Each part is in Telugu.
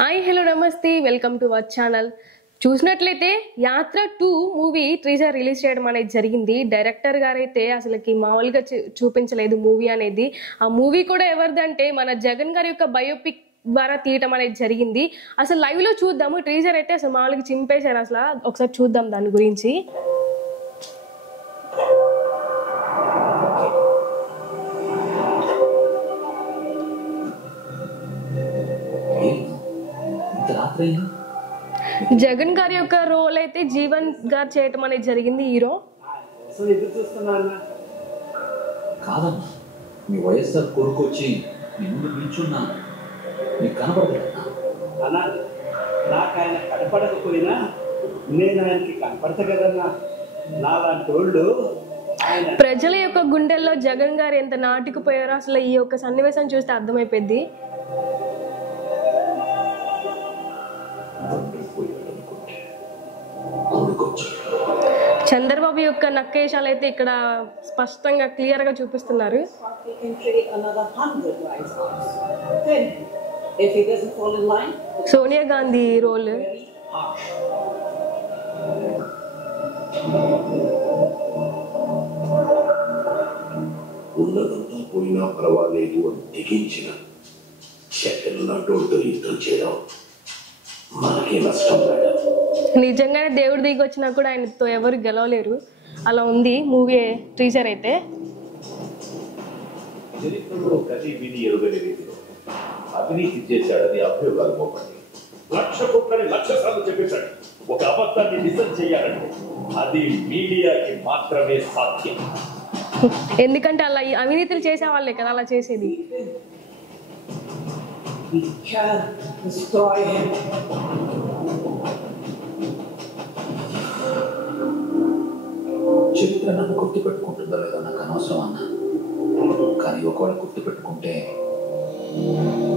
హాయ్ హలో నమస్తే వెల్కమ్ టు అవర్ ఛానల్. చూసినట్లయితే యాత్ర 2 మూవీ టీజర్ రిలీజ్ చేయడం అనేది జరిగింది. డైరెక్టర్ గారైతే అసలుకి మామూలుగా చూపించలేదు మూవీ అనేది. ఆ మూవీ కూడా ఎవరిదంటే మన జగన్ గారి యొక్క బయోపిక్ ద్వారా తీయటం అనేది జరిగింది. అసలు లైవ్ లో చూద్దాము. టీజర్ అయితే అసలు మామూలుగా చింపేశారు. అసలు ఒకసారి చూద్దాం దాని గురించి. జగన్ గారి యొక్క రోల్ అయితే జీవన్ గారు చేయటం అనేది జరిగింది. హీరో కాదమ్మా, మీ వైఎస్ఆర్ కొడుకు వచ్చి నిన్ను నిల్చున్నా నీకు కనపడదు అన్నా. నాకు ఆయన కనపడకపోయినా నేను ఆయనకి కనపడతా కదన్నా. నాలాంటి వాళ్ళు ప్రజల యొక్క గుండెల్లో జగన్ గారు ఎంత నాటుకుపోయారో అసలు ఈ యొక్క సన్నివేశం చూస్తే అర్థమైపోద్ది. చంద్రబాబు యొక్క నక్కేశాలు అయితే ఇక్కడ స్పష్టంగా క్లియర్ గా చూపిస్తున్నారు. సోనియా గాంధీ రోల్ ఉన్నదంతా పోయినా పర్వాలేదు అని తెగించిన చెక్కలాంటి యుద్ధం చేయడం మనకే నష్టం మేడం. నిజంగానే దేవుడు దిగి వచ్చినా కూడా ఆయనతో ఎవరు గెలవలేరు. అలా ఉంది మూవీ టీజర్ అయితే. చరిత్రలో ప్రతి విధి ఎరుగని రీతిలో అవినీతి చేశాడని అభియోగాలు మోపండి. 1,00,000 కోట్లని 1,00,000 సార్లు చెప్పేశాడు. ఒక అబద్ధాన్ని నిజం చేయాలంటే అది మీడియాకి మాత్రమే సాధ్యం. ఎందుకంటే అలా అవినీతులు చేసే వాళ్ళే కదా అలా చేసేది. చరిత్ర నన్ను గుర్తుపెట్టుకుంటుందో లేదో నాకు అనవసరం అన్న. కానీ ఒకవేళ గుర్తుపెట్టుకుంటే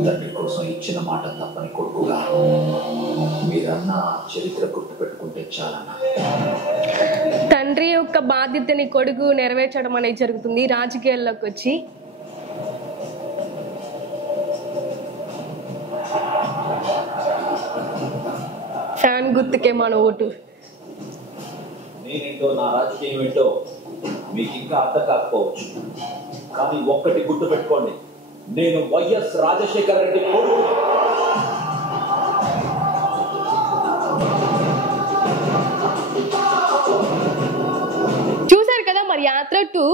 తండ్రి కోసం ఇచ్చిన మాట తప్పని కొడుకుగా మీరన్న చరిత్ర గుర్తుపెట్టుకుంటే చాలన్నా. తండ్రి యొక్క బాధ్యతని కొడుకు నెరవేర్చడం అనేది జరుగుతుంది రాజకీయాల్లోకి వచ్చి. ఫ్యాన్ గుర్తుకే మన ఓటు. నేనేంటో నా రాజకీయం ఏంటో మీకు ఇంకా అర్థం కాకపోవచ్చు, కానీ ఒక్కటి గుర్తు పెట్టుకోండి, నేను వైఎస్ రాజశేఖర రెడ్డి కొడుకు. చూసారు కదా మరి యాత్ర 2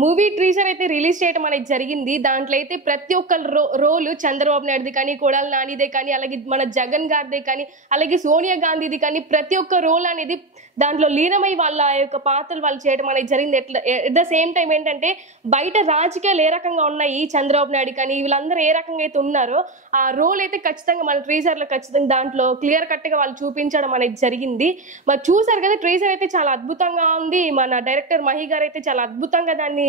మూవీ టీజర్ అయితే రిలీజ్ చేయడం అనేది జరిగింది. దాంట్లో అయితే ప్రతి ఒక్క రోలు చంద్రబాబు నాయుడుది కానీ, కొడాలి నానిదే కానీ, అలాగే మన జగన్ గారిదే కానీ, అలాగే సోనియా గాంధీది కానీ ప్రతి ఒక్క రోల్ అనేది దాంట్లో లీనమై వాళ్ళ యొక్క పాత్రలు వాళ్ళు చేయడం అనేది జరిగింది. ఎట్ ద సేమ్ టైం ఏంటంటే బయట రాజకీయాలు ఏ రకంగా ఉన్నాయి, చంద్రబాబు నాయుడు కానీ వీళ్ళందరూ ఏ రకంగా అయితే ఉన్నారో ఆ రోల్ అయితే ఖచ్చితంగా మన టీజర్లో ఖచ్చితంగా దాంట్లో క్లియర్ కట్గా వాళ్ళు చూపించడం అనేది జరిగింది. మరి చూసారు కదా టీజర్ అయితే చాలా అద్భుతంగా ఉంది. మన డైరెక్టర్ మహి గారు అయితే చాలా అద్భుతంగా దాన్ని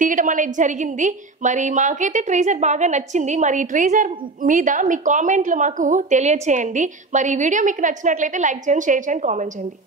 తీయడం అనేది జరిగింది. మరి మాకైతే టీజర్ బాగా నచ్చింది. మరి ఈ టీజర్ మీద మీ కామెంట్లు మాకు తెలియచేయండి. మరి ఈ వీడియో మీకు నచ్చినట్లయితే లైక్ చేయండి, షేర్ చేయండి, కామెంట్ చేయండి.